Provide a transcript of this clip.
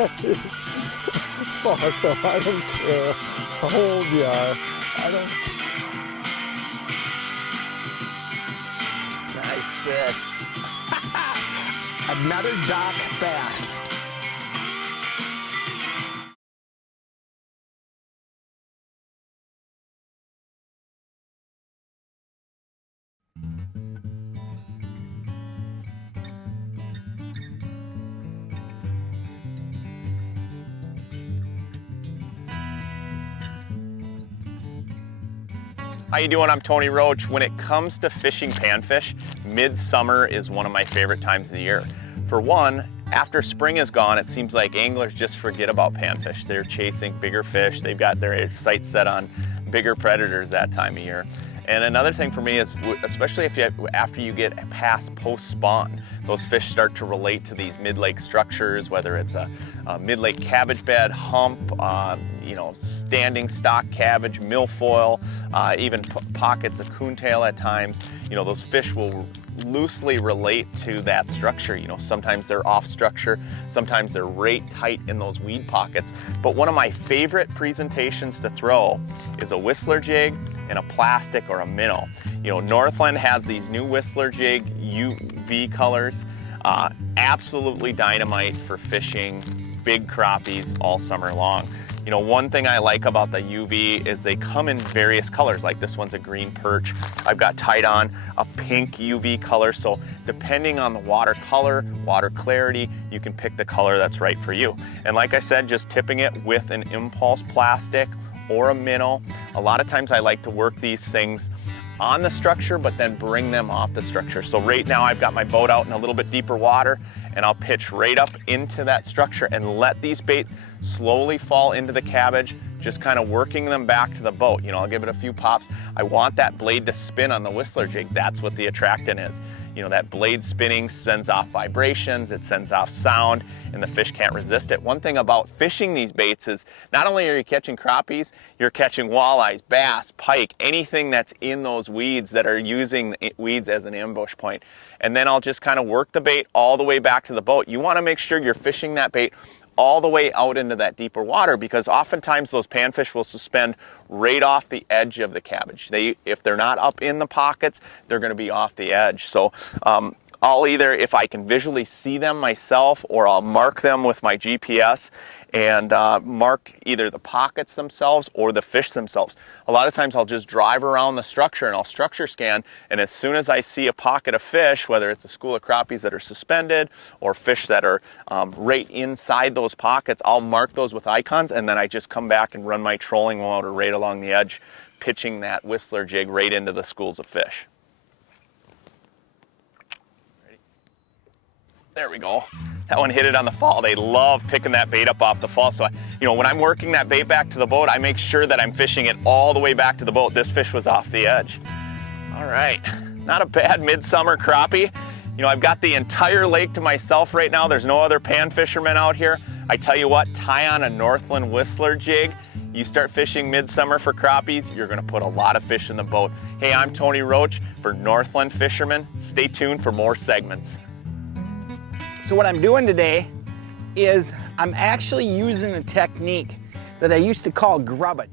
Awesome. I don't care how old you are. I don't. Nice fish. Another dock bass. How you doing? I'm Tony Roach. When it comes to fishing panfish, midsummer is one of my favorite times of the year. For one, after spring is gone, it seems like anglers just forget about panfish. They're chasing bigger fish. They've got their sights set on bigger predators that time of year. And another thing for me is, especially after you get past post-spawn, those fish start to relate to these mid-lake structures, whether it's a mid-lake cabbage bed, hump, standing stock cabbage, milfoil, even pockets of coontail at times. Those fish will loosely relate to that structure. Sometimes they're off structure, sometimes they're right tight in those weed pockets. But one of my favorite presentations to throw is a whistler jig in a plastic or a minnow. Northland has these new whistler jig UV colors, absolutely dynamite for fishing big crappies all summer long. One thing I like about the UV is they come in various colors. Like this one's a green perch. I've got tied on a pink UV color. So depending on the water color, water clarity, you can pick the color that's right for you. And like I said, just tipping it with an impulse plastic or a minnow. A lot of times I like to work these things on the structure, but then bring them off the structure. So right now I've got my boat out in a little bit deeper water, and I'll pitch right up into that structure and let these baits slowly fall into the cabbage, just kind of working them back to the boat. I'll give it a few pops. I want that blade to spin on the whistler jig. That's what the attractant is. That blade spinning sends off vibrations, it sends off sound, and the fish can't resist it. One thing about fishing these baits is not only are you catching crappies, you're catching walleyes, bass, pike, anything that's in those weeds that are using weeds as an ambush point. And then I'll just kind of work the bait all the way back to the boat. You want to make sure you're fishing that bait all the way out into that deeper water, because oftentimes those panfish will suspend right off the edge of the cabbage. If they're not up in the pockets, they're going to be off the edge. So I'll either, if I can visually see them myself, or I'll mark them with my GPS and mark either the pockets themselves or the fish themselves. A lot of times I'll just drive around the structure and I'll structure scan, and as soon as I see a pocket of fish, whether it's a school of crappies that are suspended or fish that are right inside those pockets, I'll mark those with icons, and then I just come back and run my trolling motor right along the edge, pitching that whistler jig right into the schools of fish. Ready? There we go. That one hit it on the fall. They love picking that bait up off the fall. So, when I'm working that bait back to the boat, I make sure that I'm fishing it all the way back to the boat. This fish was off the edge. All right, not a bad midsummer crappie. I've got the entire lake to myself right now. There's no other pan fishermen out here. I tell you what, tie on a Northland whistler jig. You start fishing midsummer for crappies, you're gonna put a lot of fish in the boat. Hey, I'm Tony Roach for Northland Fisherman. Stay tuned for more segments. So what I'm doing today is I'm actually using a technique that I used to call grub it.